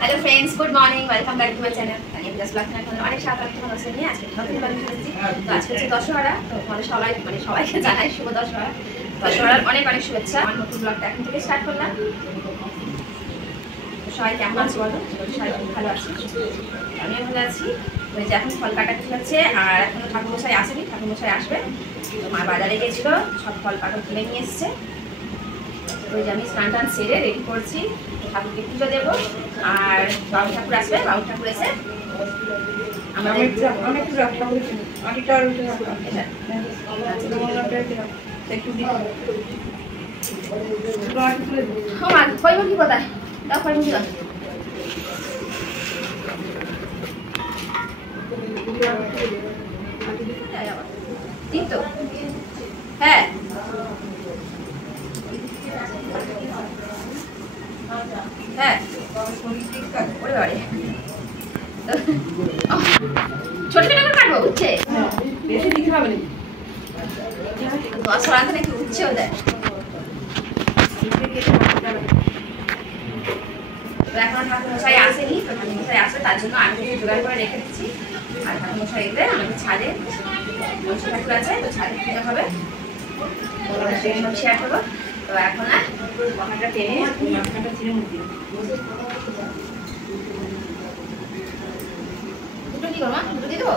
Hello friends, good morning, welcome back to my channel. আমি plus blog channel অনেক সাত আট মানুষ নিয়ে আজকে নতুন বাড়ি এসেছি। তো আজকে হচ্ছে দশহরা, তো সবাইকে জানাই শুভ দশহরা। দশহরার অনেক অনেক শুভেচ্ছা। আমার নতুন ব্লগটা এখন থেকে স্টার্ট করলাম। সবাই কেমন আছে বলো? সবাই খুব ভালো আছি, আমিও ভালো আছি। ওই যে এখন ফল কাটাতে হচ্ছে, আর এখনো ঠাকুরমশাই আসেনি, ঠাকুরমশাই আসবে। তো মা বাজারে গিয়েছিল, সব ফল কাটা কিনে নিয়ে এসছে। ওই যে আমি স্নান টান সেরে রেডি করছি, ঠাকুরকে পুজো দেবো। আর বাবু ঠাকুর আসবে, বাবু ঠাকুর এসে আমাদের খৈমুখী কোথায় দাও, খৈমুখী দাও। ঠিক তো? হ্যাঁ, হ্যাঁ, ছোট ছোট করে কাটবো, বুঝছে? বেশি দিতে হবে না, 10 টাকা নাকি উঠছেও দেয়। এখন ঠাকুরমশাই আসেনি, তো ঠাকুরমশাই আসে তার জন্য আমি জোগাড় করে রেখে দিচ্ছি। আর ঠাকুরমশাই এলে আমাদের ছাদে মনসা ঠাকুর আছে, তো ছাদে পুজো হবে, সব শেয়ার করবো। তো এখন আর মাথাটা টেনে মাথাটা ছিঁড়ে মুখ দিই। দুটো কি করবো? দুটো দিয়ে দেবো।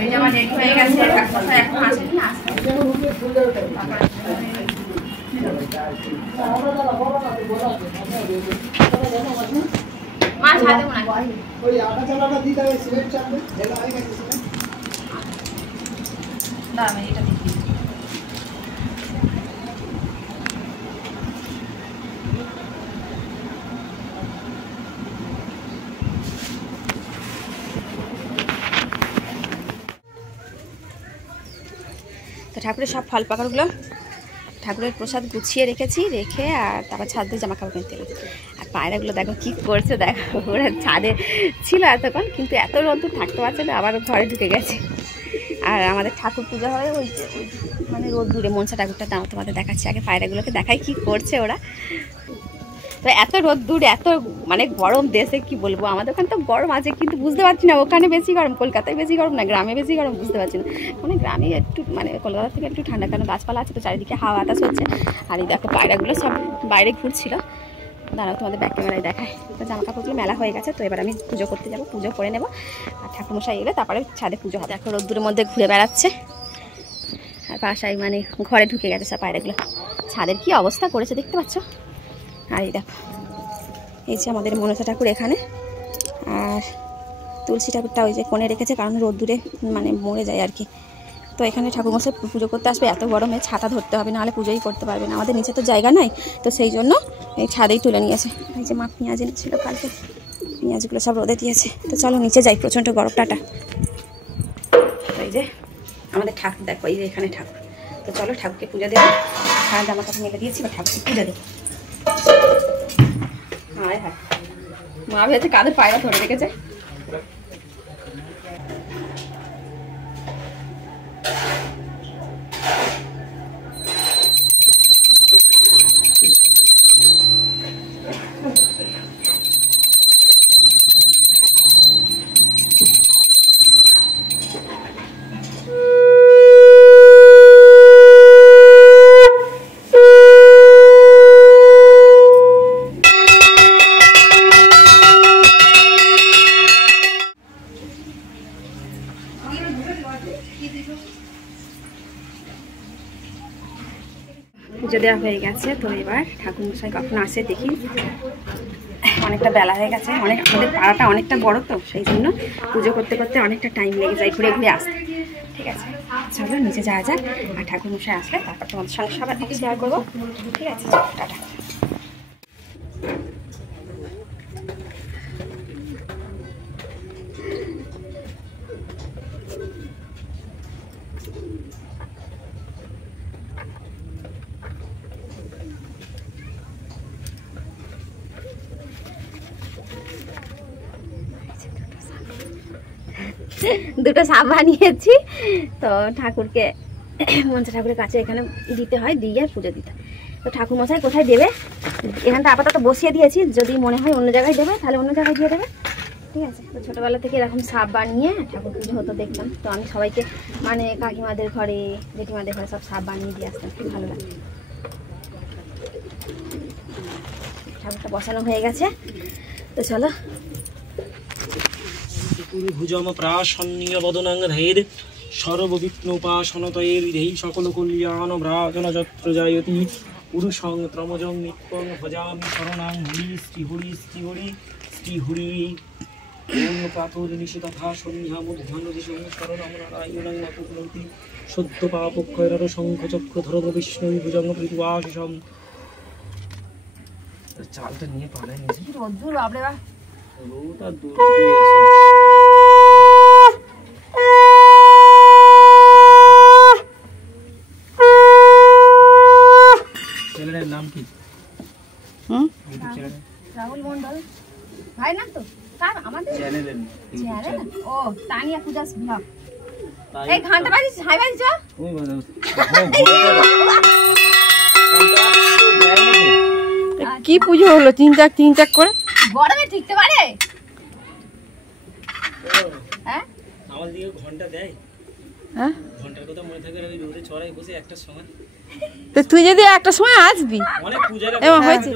এই যে আমার রেডি হয়ে গেছে, ঠাকুরমশাই এখন আসেনি, মা ছাদে মনে হয় ওই আটা চালাটা দিতে হবে, সিমেন্ট চাপবে যেটা আগে গেছে সিমেন্ট না, আমি এটা দেখি। তো ঠাকুরের সব ফল পাকড়গুলো ঠাকুরের প্রসাদ গুছিয়ে রেখেছি, রেখে আর তারপর ছাদে জামা কাপড় কিনতে এলাম। আর পায়রাগুলো দেখো কি করছে, দেখো ওরা ছাদে ছিল এতক্ষণ, কিন্তু এত রোদ্দুর থাকতে পারছে না, আবার ঘরে ঢুকে গেছে। আর আমাদের ঠাকুর পূজা হয় ওই যে মানে রোদ্দুরে, মনসা ঠাকুরটা দাম তোমাদের দেখাচ্ছি, আগে পায়রাগুলোকে দেখাই কি করছে ওরা। তো এত রোদ্দুর, এত মানে গরম দেশে কি বলবো, আমাদের ওখানে তো গরম আছে, কিন্তু বুঝতে পারছি না ওখানে বেশি গরম, কলকাতায় বেশি গরম না গ্রামে বেশি গরম, বুঝতে পারছি না। মানে গ্রামে একটু মানে কলকাতা থেকে একটু ঠান্ডা, কারণ গাছপালা আছে, তো চারিদিকে হাওয়া বাতাস হচ্ছে। আর এই দেখো পায়রাগুলো সব বাইরে ঘুরছিল। দাঁড়াও তোমাদের ব্যাক ক্যামেরায় দেখায়। তো জামা কাপড়গুলো মেলা হয়ে গেছে, তো এবার আমি পুজো করতে যাবো, পুজো করে নেবো। আর ঠাকুরমশাই এলে তারপরে ছাদে পুজো হবে। দেখো রোদ্দুরের মধ্যে ঘুরে বেড়াচ্ছে, আর বাসায় মানে ঘরে ঢুকে গেছে সব পায়রাগুলো। ছাদের কি অবস্থা করেছে দেখতে পাচ্ছ। আর এই দেখো এই যে আমাদের মনসা ঠাকুর এখানে, আর তুলসী ঠাকুরটা ওই যে কোণে রেখেছে, কারণ রোদ্দুরে মানে মরে যায় আর কি। তো এখানে ঠাকুরমশাই পুজো করতে আসবে, এত গরমে ছাতা ধরতে হবে, নাহলে পুজোই করতে পারবে না। আমাদের নিচে তো জায়গা নাই, তো সেই জন্য এই ছাদেই তুলে নিয়েছে। এই যে মা পেঁয়াজ এনেছিল কালকে, পেঁয়াজগুলো সব রোদে দিয়েছে। তো চলো নিচে যাই, প্রচণ্ড গরম। টাটা। এই যে আমাদের ঠাকুর দেখো, এই যে এখানে ঠাকুর। তো চলো ঠাকুরকে পুজো দেবো। হ্যাঁ, জামা কাপড় মেলে দিয়েছি, বা ঠাকুরকে পুজো দেবো। হ্যাঁ হ্যাঁ, মা ভেবেছে কাঁধে পায়রা ধরে রেখেছে। পুজো দেওয়া হয়ে গেছে, তো এবার ঠাকুরমশাই কখন আসে দেখি। অনেকটা বেলা হয়ে গেছে, আমাদের পাড়াটা অনেকটা বড়, তো সেই জন্য পুজো করতে করতে অনেকটা টাইম লেগে যায় ঘুরে ঘুরে আসতে। ঠিক আছে, চলো নিচে যাওয়া যাক, আর ঠাকুরমশাই আসলে তারপর তোমাদের সঙ্গে সবার শেয়ার করবো। ঠিক আছে, টাটা। দুটো সাপ বানিয়েছি, তো ঠাকুরকে মনসা ঠাকুরের কাছে এখানে দিতে হয়, দিয়ে পুজো দিতে। তো ঠাকুরমশাই কোথায় দেবে, এখানটা আপাতত বসিয়ে দিয়েছি, যদি মনে হয় অন্য জায়গায় দেবে তাহলে অন্য জায়গায় দিয়ে দেবে, ঠিক আছে। তো ছোটোবেলা থেকে এরকম সাপ বানিয়ে ঠাকুর পুজো হতো দেখতাম, তো আমি সবাইকে মানে কাকিমাদের ঘরে জেঠিমাদের ঘরে সব সাপ বানিয়ে দিয়ে আসতাম, খুব ভালো লাগে। ঠাকুরটা বসানো হয়ে গেছে, তো চলো। ভুজম প্রাসন্নীয় বদনাং ধৈর সর্ববিঘ্নোপাসনতয়ের বিধেই সকল কল্যাণ ভ্রাজন যত্র জায়তি পুরুষং ত্রমজং নিত্যং ভজামি শরণাং হরি শ্রী হরি শ্রী হরি শ্রী হরি ওম প্রাতর নিশি তথা সন্ধ্যা মধ্যাহ্নদি শরণং নারায়ণং মাতুলন্তি সদ্য পাপক্ষয়র শঙ্খ চক্র ধরব বিষ্ণু ভুজং প্রীতিবাসিসম। চালটা নিয়ে পালাই নিয়েছি, রোদ্দুর বাবরে বা রোদ আর দূর চ্যানেলের নাম কি? রাহুল মন্ডল ভাই না তো, কার আমাদের চ্যানেলের চ্যানেল? ও তানিয়া পূজাস ব্লগ। এই ঘন্টা বাজিস, হাই বাজিস, তুমি বাজাও। কি পুজো হলো তিন চাক করে? গরমে টিকতে পারে? হ্যাঁ আমাদের দিকে ঘন্টা দেয়, হ্যাঁ ঘন্টার কথা মনে থাকে, ওই রোদে চড়াই বসে একটা সময় তো তুই যদি একটা সময় আসবি অনেক পূজার এমন হয়েছে।